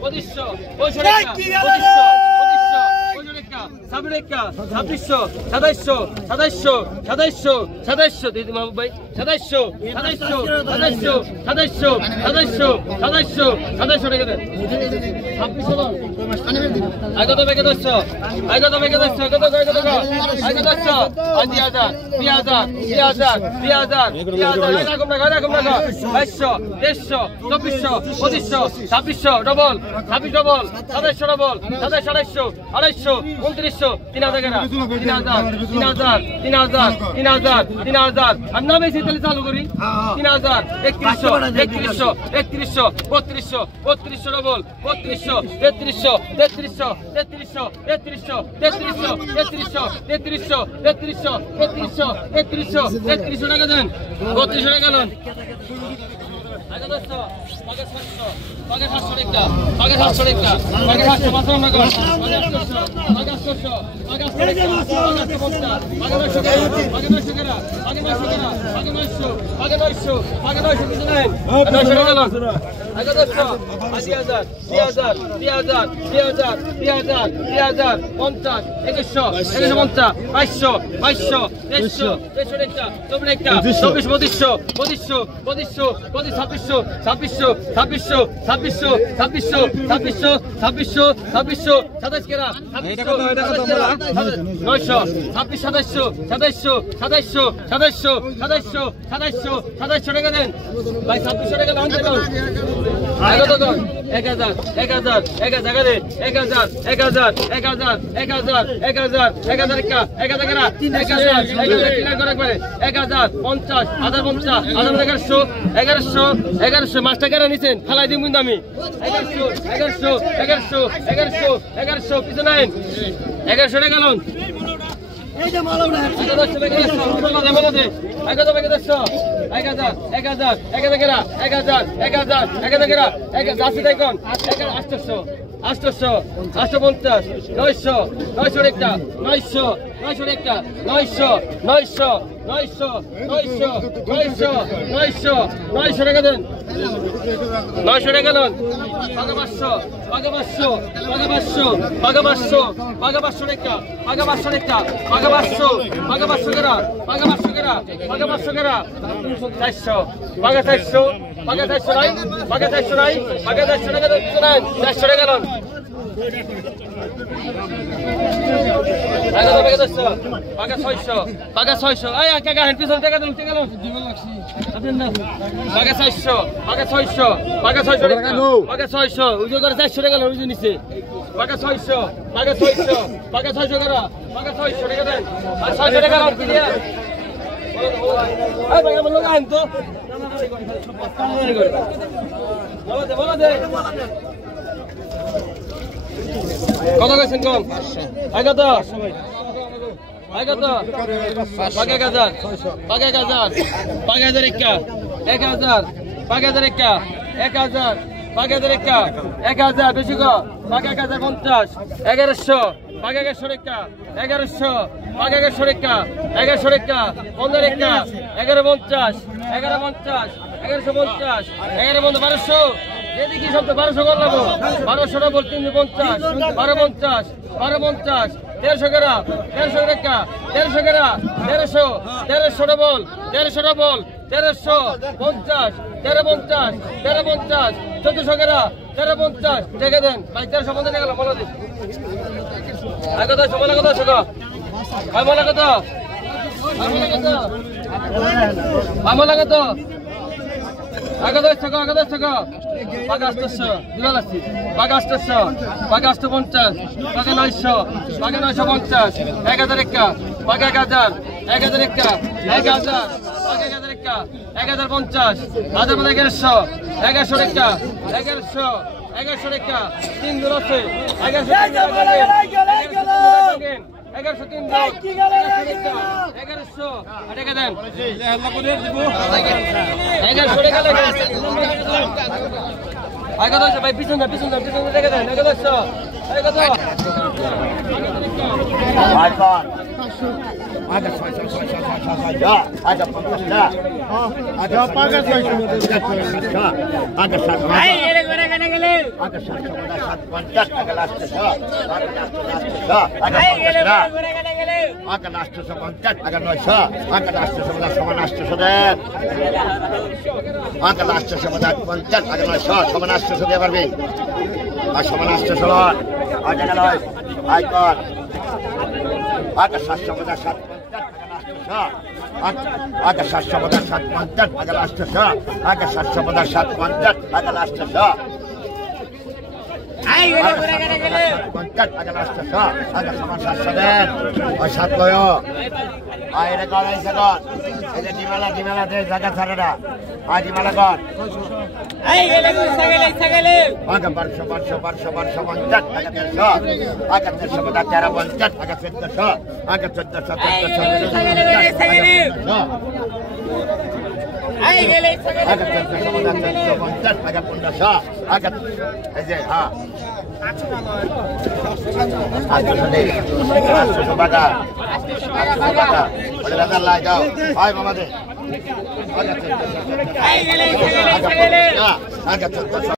পঁচিশশো ছাব্বিশশো সাতাইশশো সাতাইশশো সাতাইশশো সাতাইশশো দিদি মাহবুব ভাই সাতাইশশো সাতাইশশো সাতাইশশো সাতাইশশো সাতাইশশো সাতাইশশো সাতাইশশো টাকা দেন আগত বেগে দশশো আগত বেগে দশশো আগত আগত দশশো 2500 2600 ডবল 26 ডবল 27 ডবল 27 আড়াইশো 2900 3000 আর না বেশি তাহলে চালু করি 3000 3100 3200 ডবল 3200 3300 টাকা দেন 3200 টাকা দেন মাস্টার কেন নিছেন ফালাই দিন কিন্তু আমি 1100 পিছনে 1100 টাকা লোন আটশো 850 900 টাকা 900 টাকা 900 টাকা দেন 900 টাকা লোন পাগা 500 টাকা পাগা 500 টাকা 400 পাগা 400 নাই পাগা 400 টাকা দেন 400 টাকা লোন পাগা 600 এই কাকা হেড পিছন টাকা দেন টাকা লোন পাগা 600 ওই যে করে 400 টাকা লোন নিছে পাগা 600 করা পাগা 600 টাকা দেন আর 600 টাকা লোন ক্লিয়ার এই পাগা বলো গান তো বলো দে কত কইছেন কোন 1000 বেশি গো 1050 1100 1100 টাকা 1100 টাকা 1100 টাকা 15 টাকা 1150 1200 এদিকে সব তো 1200 করলাম 1200 ডবল 350 1250 1300 টাকা 1300 টাকা 1300 ডবল 1350 1400 টাকা 1350 টাকা দেন ভাই 1350 টাকা বলো দিন আগত সময় কত টাকা আমলা কত আগত টাকা পাগা 800 দিবা লাগছি পাগা 800 পাগা 850 পাগা 900 পাগা 950 1000 টাকা পাগা 1000 টাকা 1000 পাগা 1000 টাকা 1050 1100 টাকা 1100 টাকা 3 দূর আছে 1100 টাকা দেন 1100 টাকা লাগে ভাই পিছন টাকা দেন 1100 আগে 600 আগে 50 আগে 750 আগে 7 আগে 750 আগে লাস্ট আগে লাস্ট 50 আগে 900 আগে লাস্ট সমান 800 দেন আগে লাস্ট সমান 50 আগে 900 সমান 800 দিয়ে পারবে আর সমান 800 আগে গেল আইকন আগে 750 আগে 750 আগে লাস্ট আগে 750 আগে লাস্ট আগে লাস্ট আগে সমান 700 দেন ওই 7 লয় আইরে করাই সাগর এই যে ডিমালা দে জায়গা ছাড়া আজ ডিমালা কর আগে 1200 50 আগে 150 আগে 1350 আগে 1400 আগে 1400